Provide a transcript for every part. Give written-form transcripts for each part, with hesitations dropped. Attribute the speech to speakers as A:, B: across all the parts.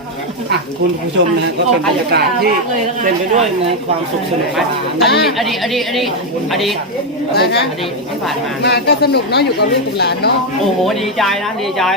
A: คุณผู้ชมนะก็เป็นบรรยากาศที่เต็มไปด้วยในความสุขสนุกสนาน
B: อดีตที่ผ่านมา
C: ก็สนุกเนาะอยู่กับลูกกับหลานเนาะ
A: โอ้โหดีใจนะดีใจ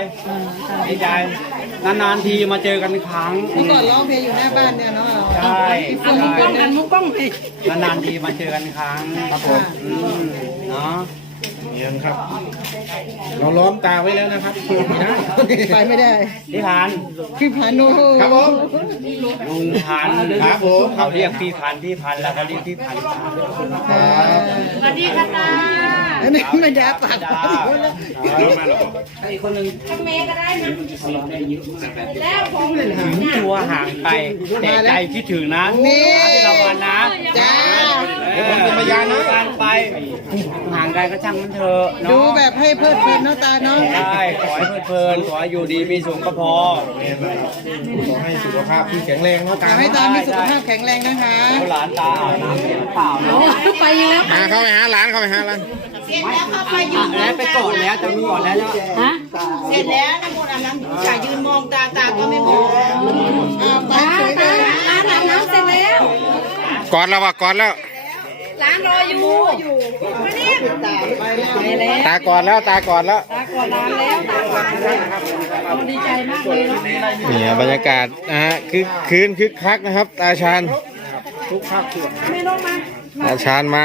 A: นานๆทีมาเจอกันครั้ง
C: เมื่อก่อนร้องเพลงอยู่หน้าบ้านเนี่ยเนาะ
A: ใช่
C: มุกกล้อง
A: นานๆทีมาเจอกันครั้งครับผมเนาะ
D: เนี่ยครับเราล้อมตาไว้แล้วนะครับ
C: ไปไม่ได้
A: พี่พัน
C: โน้
D: ครับผม
A: ลุงพัน
D: ครับผม
A: เขาเรียกพี่พันแล้วเขาเรียกพี่พัน
B: สวัสดีค่ะตา
C: ไม่ได้ปาก
A: ไอ้คนหนึ่ง
B: เมย์ก็ได้นะแล้วผม
A: ถึงตัวห่างไกลแต่ใจคิดถึงนะที่เราวันนะ
C: จ้า
A: เดี๋ยวผมเป็นพยานนะการไปห่างไกลก็ช่างมันเถอะ
C: ดูแบบให้เพลิดเพลินเนาะตาเนาะ
A: ใช่ขอให้เพลินขอให้อยู่ดีมีสุขก็พอ
D: ขอให้สุขภาพที่แข็งแรงนะตา
C: ให้ตามีสุขภาพแข็งแรงนะคะ
A: หลานตาอาบน้ำเสียเปล่าเนาะ
B: ไปแล้ว
D: เข้าไปหาร้าน
B: เสร็จแล้วเข้าไปอยู่
A: แล้วไปก่อนแล้วจะมีก่อนแล้ว
B: ฮะเสร็จแล้วนะโมดน้ำจ่ายืนมองตาก็ไม่มองตาอาบน้ำเสร็จแล้ว
D: กอดแล้ว
B: ร้านรออยู่มาเนี่ย
D: ตากอดแล้ว
B: ร้านแล้วตากอดแล้วดีใจมากเลย
D: เนี่ยบรรยากาศนะฮะคึกคักนะครับตาชาญ
A: ทุกภาคส่วน
B: ไม่ลงมา
D: ตาชาญมา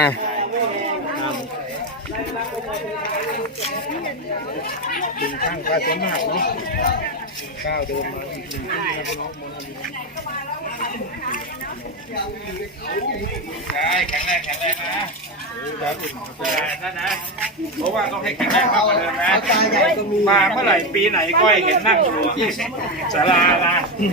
A: ดึงข้างกระตุ้นหักนี่ก้าวเดินมา
D: ใช่แข็งแรงนะนั่นนะเพราะว่าต้องให้แข็งแรงมากกว่าเดิมนะมาเมื่อไหร่ปีไหนก็เห็นนั่งอยู่ศาลาละ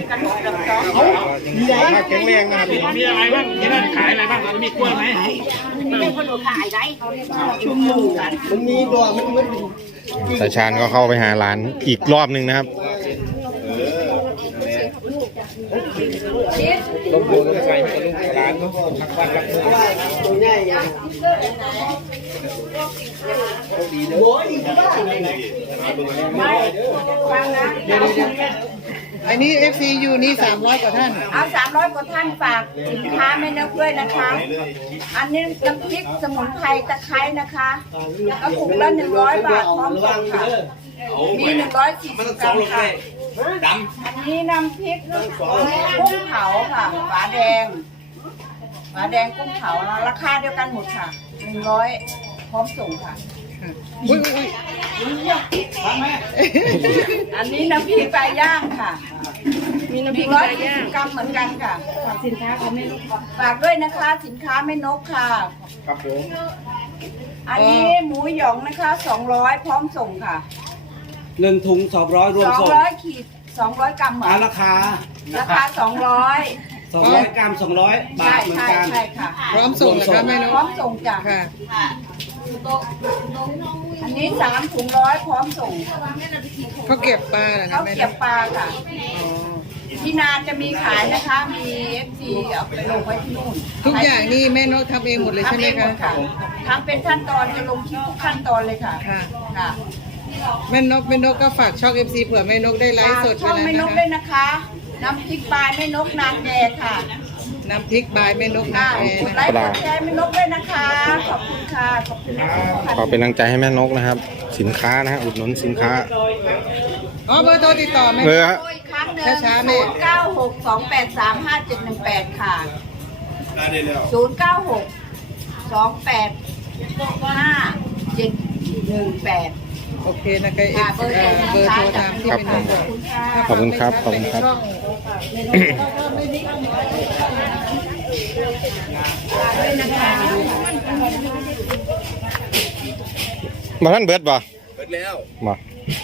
D: แข็งแรงนะครับมีอะไรบ้างที่นั่นขายอะไรบ้างมีกล้วยไหม
B: เป็นคนขายได้
C: ชุมนุมมันมีตัวมัน
D: ตาชาญก็เข้าไปหาร้านอีกรอบหนึ่งนะครับลงโบลงไฟให้ลูกร้านเขาพักบ้านรักเมืองดีเลย
C: อันนี้ FCU นี่300กว่าท่าน
B: เอา300กว่าท่านฝากสินค้าแม่นกด้วยนะคะอันนี้น้ำพริกสมุนไพรตะไคร้นะคะกระปุกละ100 บาทพร้อมส่งค่ะมี140 กรัมค่ะอันนี้น้ำพริกกุ้งเผาค่ะฝาแดงกุ้งเผาราคาเดียวกันหมดค่ะ100พร้อมส่งค่ะอันนี้น้ำพริกปลาย่างค่ะมีน้ำพริกปลาย่างกรัมเหมือนกันค่ะสินค้าของแม่นกฝากด้วยนะคะสินค้าแม่นกค่ะ
D: ครับผม
B: อันนี้หมูหยองนะคะ200พร้อมส่งค่ะ
A: 1 ถุง200รวมส่ง
B: 200 ขีด200 กรัมเหมือน
A: ราคา200 กรัม200 บาทเหมือนกัน
B: ใช่ค่ะ
C: พร้อมส่งนะคะแม่นก
B: พร้อมส่งจ้ะ
C: ค่ะ
B: อันนี้3 ถุง100พร้อมส่ง
C: เขาเก็บปลา
B: เขาเก็บปลาค่ะที่นาจะมีขายนะคะมี FC เอาไปลงไว้ที่นู่น
C: ทุกอย่างนี่แม่นกทำเองหมดเลยใช่ไหมคะ
B: ทำเป็นขั้นตอนจะลงทุกขั้นตอนเลยค่ะค่ะ
C: แม่นกก็ฝากช่อง FC เผื่อแม่นกได้ไลฟ์สด
B: ช่องแม่นกด้วยนะคะน้ำพริกปลาแม่นกนางแดงค่ะ
C: น้ำพริกบายแม่นกนางแดง
B: ไลฟ์สดแชร์แม่นกด้วยนะคะขอบคุณค่ะขอบคุณ
D: ขอเป็นกำลังใจให้แม่นกนะครับสินค้านะฮะอุดหนุนสินค้า
C: เบอร์โทรติดต่อแม่
B: อีกครั้งหนึ่ง096283571ค่ะ096285718
C: โอเคนะคะเบอร์โทรตามที่เป็นน้องบอก
D: ขอบคุณครับมาท่านเบิร์ดบ่
A: แล้ว
D: บ่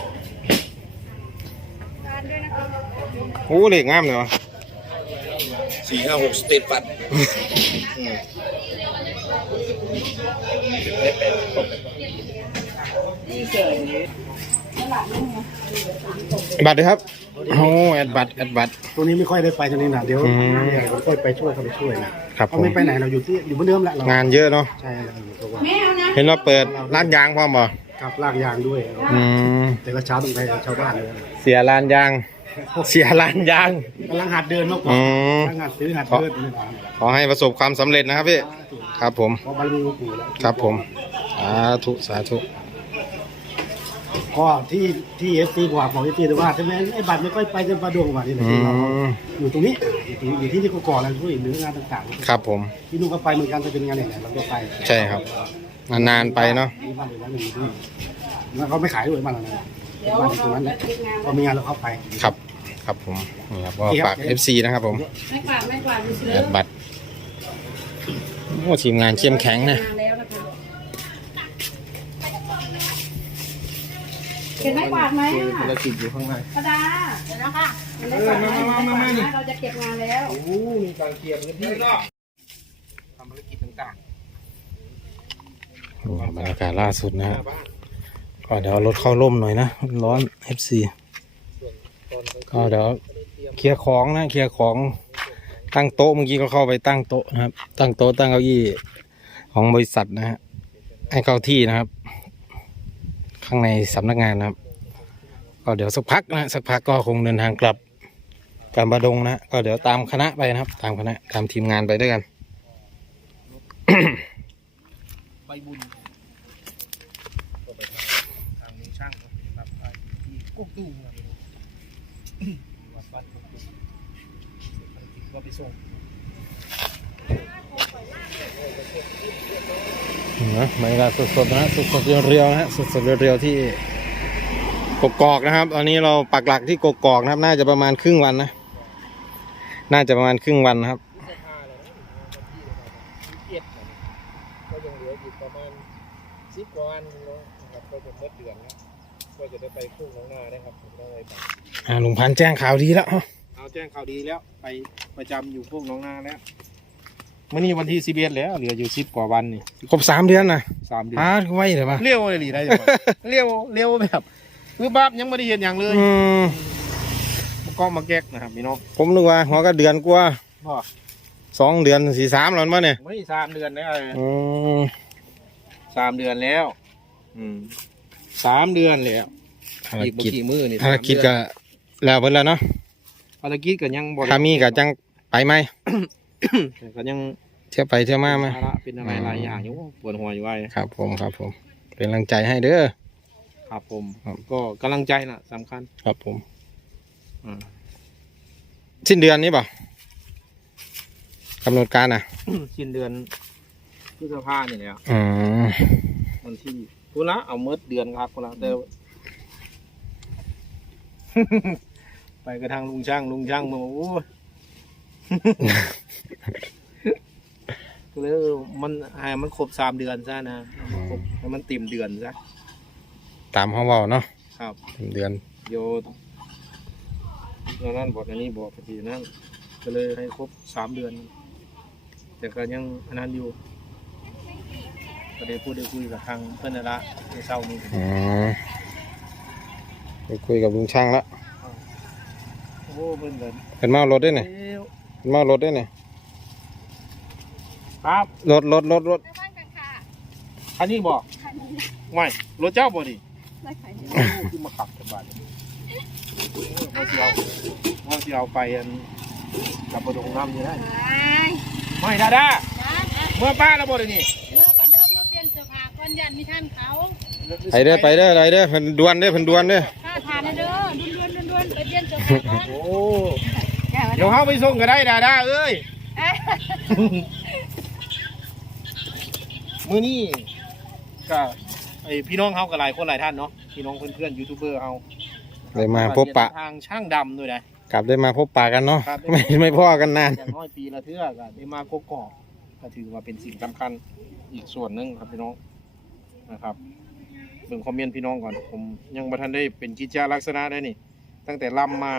D: โอ้เล็กงามเลยวะ
A: 456สเตทฟัด
D: บัตรเลยครับโอ้แอดบัตร
A: ตัวนี้ไม่ค่อยได้ไปตรงนี้นะเดี๋ยวค่อยไปช่วยเขาไปช่วยนะครับเขาไม่ไปไหนเราอยู่เหมือนเดิมแหละ
D: งานเยอะเนาะ
A: ใช่เราอยู่ตัว
D: เห็นเราเปิดร้านยางพร้อมบ่
A: ครับลากยางด้วยแต่ก็เช้าต้องไปชาวบ้านเลย
D: เสียร้านยาง
E: เสียร้านยาง
A: กำลังหัดเดินมากกว่า
E: อืม
A: กำลังหัดซื้อหัดเดินนี่แหละ
E: ขอให้ประสบความสำเร็จนะครับพี่ครับผม
A: เพราะบารมีหลวงปู่แล้ว
E: ครับผมสาธุสาธุ
A: ก็ที่FC บอกที่ว่าใช่ไหมไอ้บัตรไม่ค่อยไปจนประดวงว่านี่แหละ
E: อื
A: ที่เรา
E: ม
A: อยู่ตรงนี้อยู่ที่นี่ก็ก่อแล้วช่วยหรืองานต่างๆ
E: ครับผม
A: ที่นู่นก็ไปเหมือนกันจะเป็นงานไหนเราก็ไป
E: ใช่ครับนานๆไปเนาะ
A: มีบ้านอยู่แล้วหนึ่งที่แล้วเขาไม่ขายด้วยบ้านเราเนี่ยบ้านอยู่ตรงนั้นแหละพอมีงานเราเข้าไป
E: ครับครับผมนี่ครับก็ฝาก FC นะครับผมแอดบัตรโอ้ทีมงานเข้มแข็งนะ
B: เห็นไม้กวาดไหม
C: ธุรกิจอยู่ข้างใน
B: กระดาเดี๋ยวนะคะเห็นไม้กวาดไหมเราจะเก็บงานแล้ว
C: โอ้มีการเคลียร์พื้นที่ทำภารกิจต่าง
E: ดูบรรยากาศล่าสุดนะฮะก็เดี๋ยวรถเข้าร่มหน่อยนะร้อน FC ก็เดี๋ยวเคลียร์ของนะเคลียร์ของตั้งโต๊ะเมื่อกี้ก็เข้าไปตั้งโต๊ะนะครับตั้งโต๊ะตั้งเก้าอี้ของบริษัทนะฮะให้เข้าที่นะครับ ข้างในสำนักงานนะครับก็เดี๋ยวสักพักนะสักพักก็คงเดินทางกลับการบาดงนะก็เดี๋ยวตามคณะไปนะครับ ตามคณะตามทีมงานไปด้วยกัน
C: ๆใบบุญก็ไปทางลุงช่างนะครับไปที่กุ๊กตู้ครับวัดกุ๊กตู้ภารกิจก็ไปส่ง
E: บรรยากาศสดๆนะสดๆเรียวๆนะฮะสดๆเรียวๆที่กกอกนะครับตอนนี้เราปักหลักที่กกอกนะครับ น่าจะประมาณครึ่งวันนะน่าจะประมาณครึ่งวันนะครับ
C: ก็ยังเหลืออีกประมาณ10 กว่าวันนะครับก็จะหมดเดือนแล้วก็จะได้ไปคู่ของนาได้ครับผมได้ไป
E: ลุงพันธุ์แจ้งข่าวดีแล้ว
C: เอาแจ้งข่าวดีแล้วไปประจำอยู่พวกน้องนาแล้วเมื่อนี้วันที่11แล้วเหลืออยู่10 กว่าวันนี่
E: ครบ3 เดือนนะ
C: 3 เดือน
E: ไว้เลยปะ
C: เลี้ยวเลยหรือได้จัง เลี้ยวแบบคือบ้ายังไม่ได้เห็นอย่างเลย มันก็มาแก๊กนะครับพี่น้อง
E: ผมนึกว่าหัวก็เดือนกว่า
C: พ่อ
E: 2 เดือน4 3แล้วมั้งเนี่ย
C: ไม่3 เดือนแล้ว
E: 3
C: 3 เดือนแล้ว3 เดือนแล้ว
E: ภาร
C: อีก
E: กิจ
C: กี่มื้อนี่
E: ภารกิจก็แล้วเพิ่นแล้วเนาะ
C: ภารกิจก็ยังบ่
E: ถ้ามีก็จังไปไหม
C: แต่ก็ยัง
E: เที่ยวไปเที่ยวมาไหม
C: ภาระเป็นอะไรหลายอย่างอยู่ปวดหัวอยู่ไว้
E: ครับผมเป็นกำลังใจให้เด้อ
C: ครับผม
E: ครับ
C: ก็กำลังใจน่ะสำคัญ
E: ครับผม
C: อืม
E: สิ้นเดือนนี้ป่ะกำหนดการอ่ะ
C: สิ้นเดือนพฤษภาเนี่ยแหละ
E: อืม
C: วันที่พุ่นละเอาเมื่อเดือนครับพุ่นละเดี๋ยว ไปกระทางลุงช่างมาโอ้ย ก็เลยมันให้มันครบ3 เดือนซะนะครบให้มันเต็มเดือนซะ
E: ตามห้องเบาเนาะ
C: ครับ
E: เดือน
C: โยนั่นบอกอันนี้บอกพอดีนั่นก็เลยให้ครบ3 เดือน แต่ก็ยังอันนั้นอยู่ก็ได้พูดได้คุยกับทางเพื่อนนั่นละในเช้านี้
E: อืมไปคุยกับลุงช่างแล้ว
C: โอ้เพื่อนเดิน
E: เป็นเมารถด้วยเนี่ย
C: เอ้ว
E: เป็นเมารถด้วยเนี่ย
C: ครับ
E: รถ
C: อันนี้บอกไม่รถเจ้าบ่ดิโอ้คือมาขับกันบ้านว่าที่เอาไปอันกับประดงน้ำอยู่ได้ไม่ดาเมื่อป้าแล้วบ่ดินี่
F: เมื่อประเดิมเมื่อเปลี่ยนเสื้อผ้าก่อนยันมีท่านเขา
E: ไปเด้อเพิ่นด่วนเด้อ
F: ถ้าทานนะเด้อด่วนไปเปลี่ยนเสื้อผ้าก่อน
C: โอ้เดี๋ยวเข้าไปส่งก็ได้ดาเอ้ย มื้อนี้ก็ไอพี่น้องเขากับหลายคนหลายท่านเนาะพี่น้องเพื่อนๆยูทูบเบอร์เขา
E: เลยมาพบปะ
C: ทางช่างดำด้วยนะ
E: กลับได้มาพบปะกันเนาะ
C: ครับ
E: ไม่พ่อกันนาน
C: อย่างน้อยปีละเทื่อก็ได้มาโกกอกก็ถือว่าเป็นสิ่งสำคัญอีกส่วนหนึ่งครับพี่น้องนะครับเบิ่งคอมเมนต์พี่น้องก่อนผมยังบ่ทันได้เป็นกิจจาลักษณะได้นี่ ตั้งแต่ลำมา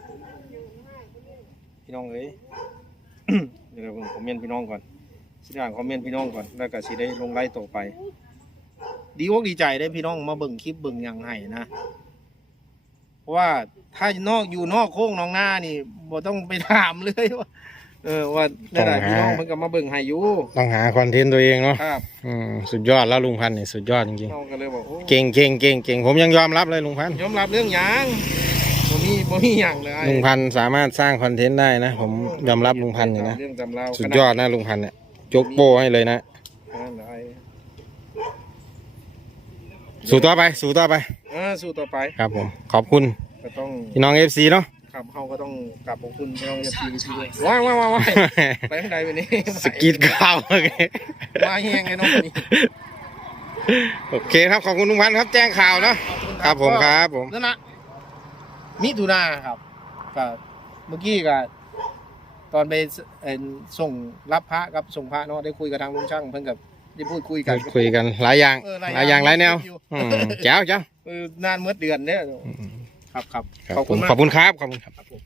C: พี่น้องเอ้ย เดี๋ยวเบิ่งคอมเมนต์พี่น้องก่อนสิอ่านคอมเมนต์พี่น้องก่อนแล้วก็สิได้ลงไลฟ์ต่อไป ดีอกดีใจได้พี่น้องมาเบิ่งคลิปเบิ่งอย่างไห้นะเพราะว่าถ้านอกอยู่นอกโค้งน้องหน้านี่บ่ต้องไปถามเลยว่าว่าได้หลายพี่น้องเพิ่นก็มาเบิ่งให้อยู่
E: ต้องหาคอนเทนต์ตัวเองเนาะ
C: ครับ
E: สุดยอดแล้วลุงพันธุ์นี่สุดยอดจริง
C: น้องก็เลยบอกโอ้
E: ๆเก่งผมยังยอมรับเลยลุงพันธุ์
C: ยอมรับเรื่องหยังบ่มีบ่มีอย่างเลย
E: ลุงพันธุ์สามารถสร้างคอนเทนต์ได้นะ ผมยอมรับลุงพันธุ์อยู่นะ
C: เรื่องตำเล่า
E: สุดยอดนะลุงพันธุ์เนี่ยยกโป้ให้เลยนะ สู่ต่อไปสู่ต่อไป
C: สู้ต่อไป
E: ครับผมขอบคุณ
C: ก็ต้อง
E: พี่น้อง FC เนาะ
C: ครับเขาก็ต้องกลับขอบคุณพี่น้องทีวีด้วยว้าวไปทางใดไปนี่
E: สกีดข่าวโอเค
C: มาแห้งไงน้องนี่
E: โอเคครับขอบคุณลุงพันธุ์ครับแจ้งข่าวเนาะครับผมครับผม
C: นั่นนะมิถุนาครับก็เมื่อกี้ก็ตอนไปส่งรับพระกับส่งพระเนาะได้คุยกับทางลุงช่างเพิ่นกับได้พูดคุยกัน
E: คุยกันหลายอย่างหลายอย่างหลายแนวแจ๋ว
C: นานเมื่อเดือนเนี่ยครับ
E: ขอบคุณครับขอบคุณครับ